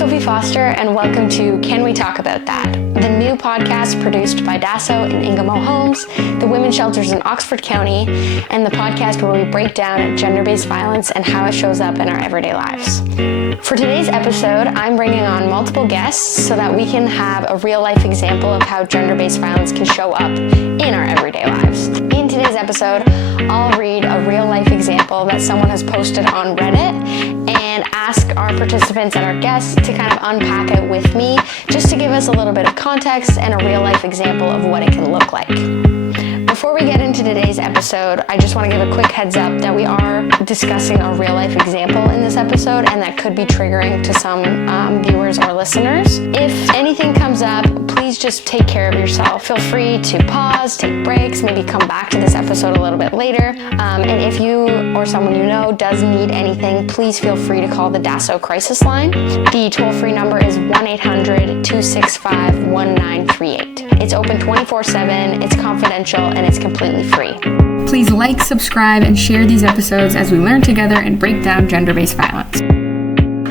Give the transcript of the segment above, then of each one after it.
Sophie Foster, and welcome to Can We Talk About That? The new podcast produced by DASO and Ingamo Homes, the women's shelters in Oxford County, and the podcast where we break down gender-based violence and how it shows up in our everyday lives. For today's episode, I'm bringing on multiple guests so that we can have a real-life example of how gender-based violence can show up in our everyday lives. In today's episode, I'll read a real-life example that someone has posted on Reddit and ask our participants and our guests to kind of unpack it with me, just to give us a little bit of context and a real-life example of what it can look like. Before we get into today's episode, I just want to give a quick heads up that we are discussing a real-life example in this episode, and that could be triggering to some viewers or listeners. If anything comes up, please just take care of yourself. Feel free to pause, take breaks, maybe come back to this episode a little bit later. And if you or someone you know does need anything, please feel free to call the DASO crisis line. The toll-free number is 1-800-265-1938. It's open 24/7, it's confidential, and it's completely free. Please like, subscribe, and share these episodes as we learn together and break down gender-based violence.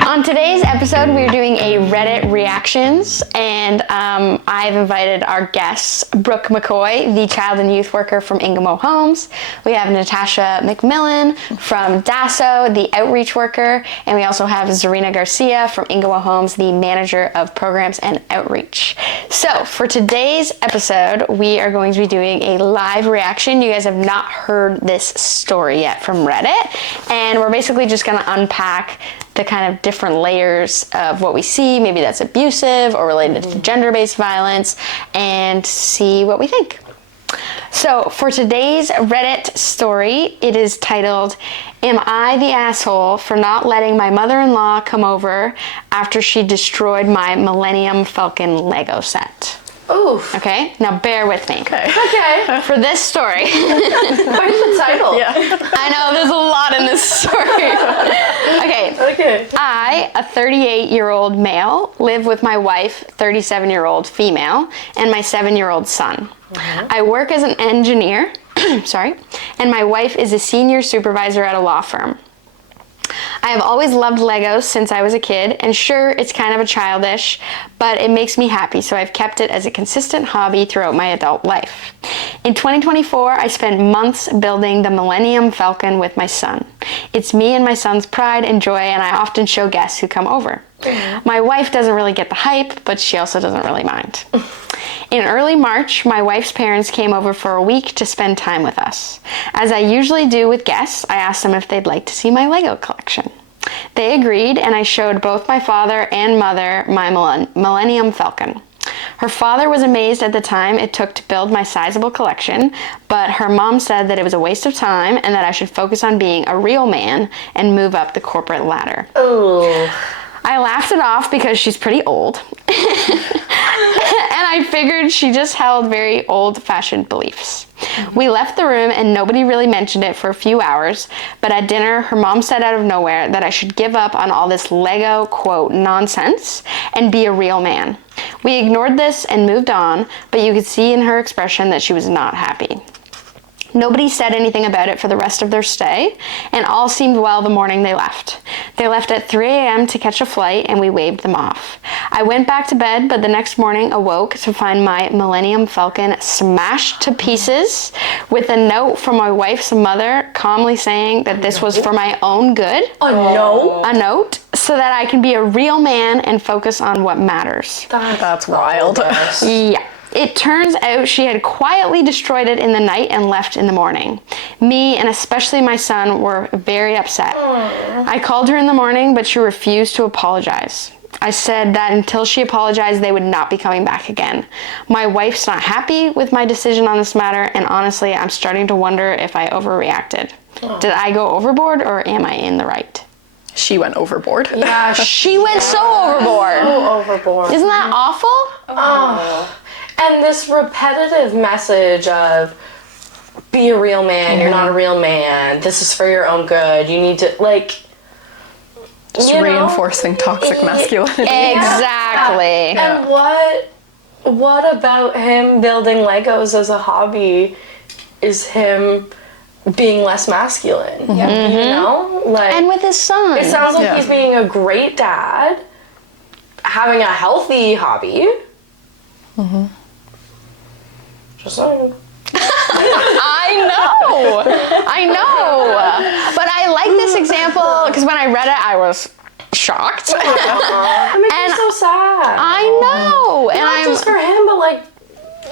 On today's episode, we're doing a Reddit reactions, and I've invited our guests, Brooke McCoy, the child and youth worker from Ingamo Homes. We have Natasha McMillan from DASO, the outreach worker, and we also have Zarina Garcia from Ingamo Homes, the manager of programs and outreach. So for today's episode, we are going to be doing a live reaction. You guys have not heard this story yet from Reddit, and we're basically just going to unpack the kind of different layers of what we see, maybe that's abusive or related to gender-based violence, and see what we think. So for today's Reddit story, it is titled, "Am I the asshole for not letting my mother-in-law come over after she destroyed my Millennium Falcon Lego set?" Oof. Okay, now bear with me. Okay. For this story. Quite the title. Yeah. I know, there's a lot in this story. Okay. I, a 38-year-old male, live with my wife, 37-year-old female, and my 7-year-old son. Mm-hmm. I work as an engineer, and my wife is a senior supervisor at a law firm. I have always loved Legos since I was a kid, and sure, it's kind of a childish, but it makes me happy, so I've kept it as a consistent hobby throughout my adult life. In 2024, I spent months building the Millennium Falcon with my son. It's me and my son's pride and joy, and I often show guests who come over. Mm-hmm. My wife doesn't really get the hype, but she also doesn't really mind. In early March, my wife's parents came over for a week to spend time with us. As I usually do with guests, I asked them if they'd like to see my Lego collection. They agreed, and I showed both my father and mother my Millennium Falcon. Her father was amazed at the time it took to build my sizable collection, but her mom said that it was a waste of time and that I should focus on being a real man and move up the corporate ladder. Oh. I laughed it off because she's pretty old, and I figured she just held very old-fashioned beliefs. Mm-hmm. We left the room and nobody really mentioned it for a few hours, but at dinner, her mom said out of nowhere that I should give up on all this Lego, quote, nonsense and be a real man. We ignored this and moved on, but you could see in her expression that she was not happy. Nobody said anything about it for the rest of their stay, and all seemed well the morning they left. They left at 3 a.m. to catch a flight, and we waved them off. I went back to bed, but the next morning awoke to find my Millennium Falcon smashed to pieces, with a note from my wife's mother calmly saying that this was for my own good. A note? A note, so that I can be a real man and focus on what matters. That's wild. Yeah. It turns out she had quietly destroyed it in the night and left in the morning. Me, and especially my son, were very upset. Aww. I called her in the morning, but she refused to apologize. I said that until she apologized, they would not be coming back again. My wife's not happy with my decision on this matter, and honestly, I'm starting to wonder if I overreacted. Did I go overboard, or am I in the right? She went overboard. Yeah, she went so overboard. So overboard. Isn't that awful? Oh. And this repetitive message of, be a real man, you're not a real man, this is for your own good, you need to, like... Just reinforcing toxic masculinity. Exactly. Yeah. And what about him building Legos as a hobby is him being less masculine? Mm-hmm. You know? Like, and with his son. It sounds like he's being a great dad, having a healthy hobby. Just saying. I know. But I like this example because when I read it, I was shocked. That makes me so sad. I know. And Not just for him, but like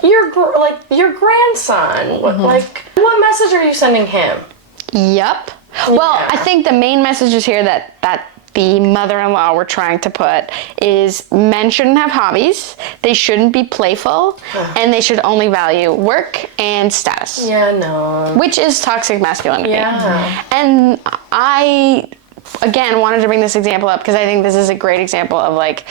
your grandson. What message are you sending him? Yep. Well, I think the main message is here that the mother-in-law were trying to put is men shouldn't have hobbies, they shouldn't be playful, and they should only value work and status. Yeah, no. Which is toxic masculinity. Yeah. And I, again, wanted to bring this example up because I think this is a great example of like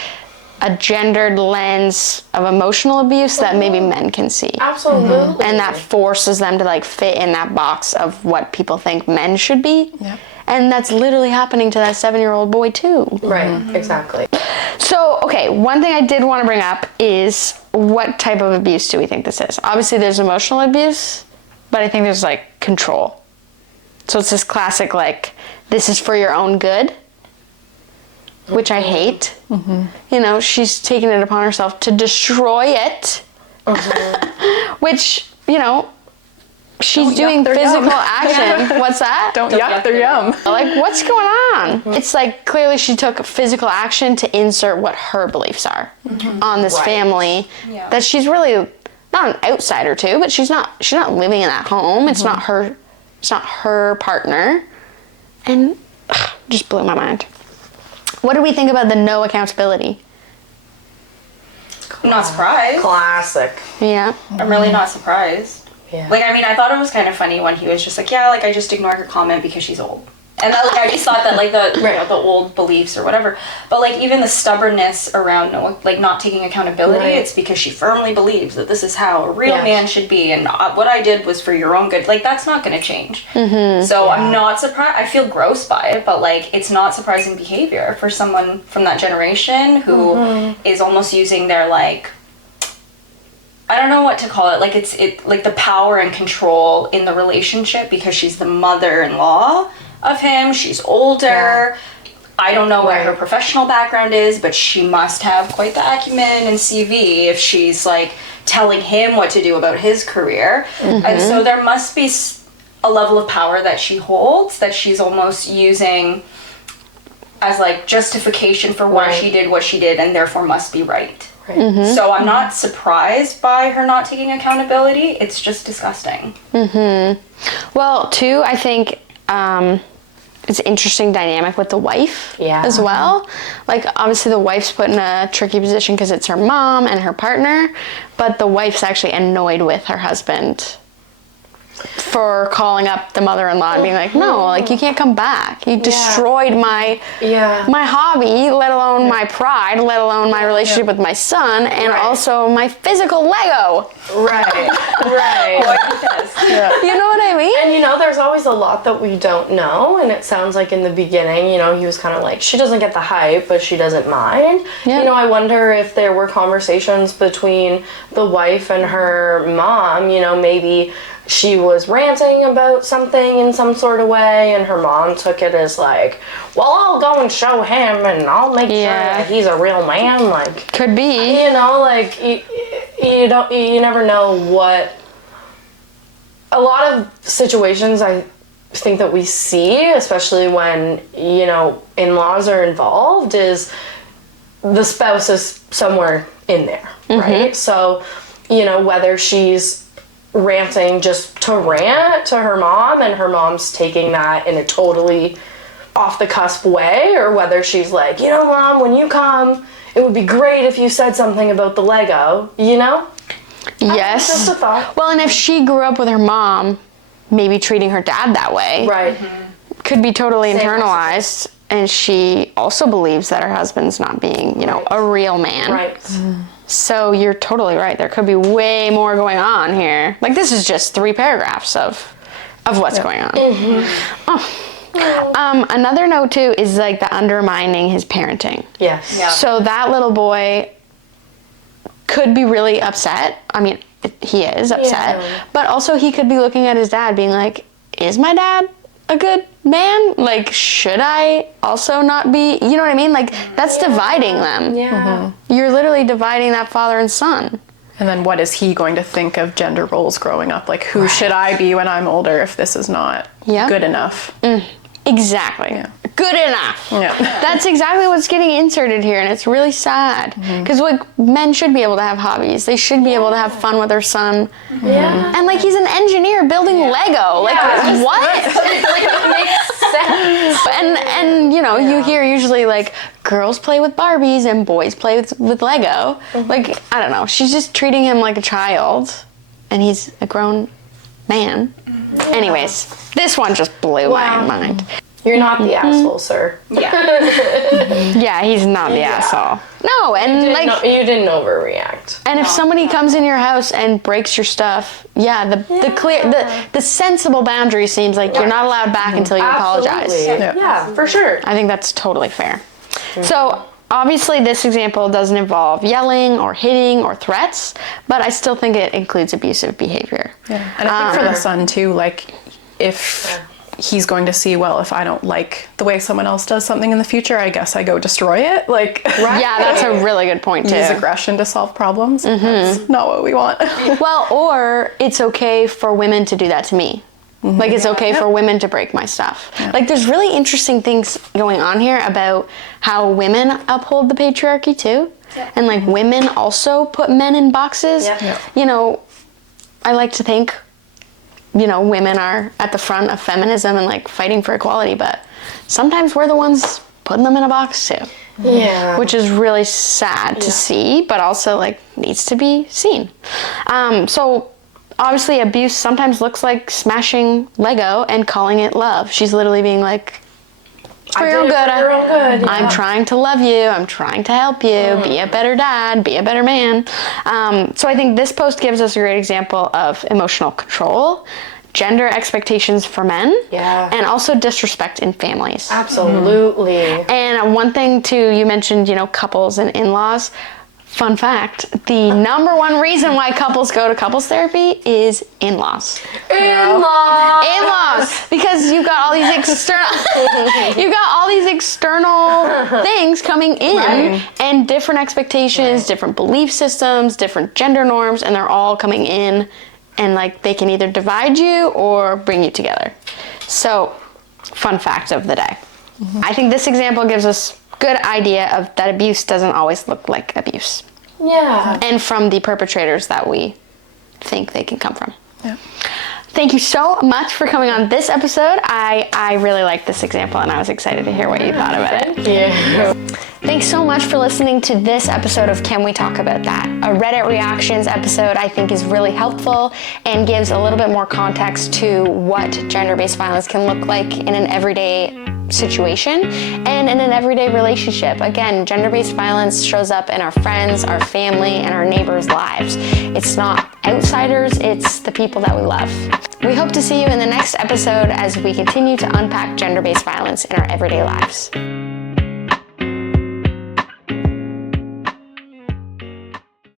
a gendered lens of emotional abuse that maybe men can see. Absolutely. And that forces them to like fit in that box of what people think men should be. Yep. And that's literally happening to that 7-year-old boy too. Right, exactly. So, okay, one thing I did want to bring up is what type of abuse do we think this is? Obviously there's emotional abuse, but I think there's like control. So it's this classic like, this is for your own good, which I hate. You know, she's taking it upon herself to destroy it, which, you know, she's doing physical action. What's that? Don't yuck, they're yum. Like, what's going on? It's like, clearly she took physical action to insert what her beliefs are on this family that she's really not an outsider to, but she's not living in that home. It's not her partner. And just blew my mind. What do we think about the no accountability? I'm not surprised. Classic. Yeah. I'm really not surprised. Yeah. Like, I mean, I thought it was kind of funny when he was just like, yeah, like, I just ignored her comment because she's old. And that, like, I just thought that, like, the, you know, the old beliefs or whatever. But, like, even the stubbornness around, not taking accountability, it's because she firmly believes that this is how a real man should be. And what I did was for your own good. Like, that's not going to change. So I'm not surprised. I feel gross by it, but, like, it's not surprising behavior for someone from that generation who is almost using their, like, I don't know what to call it. Like, it's like the power and control in the relationship because she's the mother-in-law of him. She's older. I don't know what her professional background is, but she must have quite the acumen and CV if she's like telling him what to do about his career. And so there must be a level of power that she holds that she's almost using as like justification for why she did what she did and therefore must be right. So I'm not surprised by her not taking accountability. It's just disgusting. Well, too, I think it's an interesting dynamic with the wife as well. Like, obviously the wife's put in a tricky position because it's her mom and her partner, but the wife's actually annoyed with her husband for calling up the mother-in-law and being like, no, like, you can't come back. You destroyed my hobby, let alone my pride, let alone my relationship with my son, and also my physical Lego. Right. You know what I mean? And, you know, there's always a lot that we don't know, and it sounds like in the beginning, you know, he was kind of like, she doesn't get the hype, but she doesn't mind. You know, I wonder if there were conversations between the wife and her mom, you know, maybe she was ranting about something in some sort of way, and her mom took it as like, well, I'll go and show him, and I'll make sure that he's a real man. Like, could be. You know, like, you never know what. A lot of situations I think that we see, especially when, you know, in-laws are involved, is the spouse is somewhere in there, right? So, you know, whether she's ranting just to rant to her mom and her mom's taking that in a totally off the cusp way, or whether she's like, you know, Mom, when you come, it would be great if you said something about the Lego, you know? Yes. Just a thought. Well, and if she grew up with her mom, maybe treating her dad that way, Right. could be totally internalized, and she also believes that her husband's not being, you know, a real man. Right. So you're totally right. There could be way more going on here. Like, this is just 3 paragraphs of what's going on. Another note too is like the undermining his parenting. Yes. Yeah. So that little boy could be really upset. I mean, he is upset, but also he could be looking at his dad being like, is my dad a good man? Like, should I also not be, you know what I mean? Like, that's dividing them. Yeah. You're literally dividing that father and son. And then what is he going to think of gender roles growing up? Like, who should I be when I'm older if this is not good enough? Exactly. Yeah. Good enough. Yeah. That's exactly what's getting inserted here, and it's really sad. Because like, men should be able to have hobbies. They should be able to have fun with their son. Yeah. And like, he's an engineer building Lego. Like, what? Like, it makes sense. And you know, you hear usually like girls play with Barbies and boys play with Lego. Like, I don't know. She's just treating him like a child, and he's a grown man. Anyways, this one just blew my mind. You're not the asshole, sir. Yeah, he's not the asshole. No, and You didn't overreact. and if somebody comes in your house and breaks your stuff, the sensible boundary seems like you're not allowed back until you apologize. Yeah, for sure. I think that's totally fair. So obviously this example doesn't involve yelling or hitting or threats, but I still think it includes abusive behavior. Yeah. And I think for the son too, like, if he's going to see, well, if I don't like the way someone else does something in the future, I guess I go destroy it. Like, Yeah, that's a really good point too. use aggression to solve problems. That's not what we want. Well, or it's okay for women to do that to me. Like, it's okay for women to break my stuff. Like, there's really interesting things going on here about how women uphold the patriarchy too. And like, women also put men in boxes. You know, I like to think, you know, women are at the front of feminism and like fighting for equality, but sometimes we're the ones putting them in a box too. Yeah. Which is really sad to see, but also like needs to be seen. So obviously abuse sometimes looks like smashing Lego and calling it love. She's literally being like, for your own good. I'm trying to love you. I'm trying to help you. Be a better dad. Be a better man. So I think this post gives us a great example of emotional control, gender expectations for men, and also disrespect in families. Absolutely. And one thing too, you mentioned, you know, couples and in-laws. Fun fact, the number one reason why couples go to couples therapy is in-laws. In-laws! Because you've got all these external things coming in, and different expectations, different belief systems, different gender norms, and they're all coming in, and like, they can either divide you or bring you together. So, fun fact of the day. I think this example gives us good idea of that abuse doesn't always look like abuse. Yeah. And from the perpetrators that we think they can come from. Yeah. Thank you so much for coming on this episode. I really liked this example, and I was excited to hear what you thought about it. Yeah. Thanks so much for listening to this episode of Can We Talk About That? A Reddit reactions episode I think is really helpful and gives a little bit more context to what gender-based violence can look like in an everyday situation and in an everyday relationship. Again, gender-based violence shows up in our friends, our family, and our neighbors' lives. It's not outsiders, it's the people that we love. We hope to see you in the next episode as we continue to unpack gender-based violence in our everyday lives.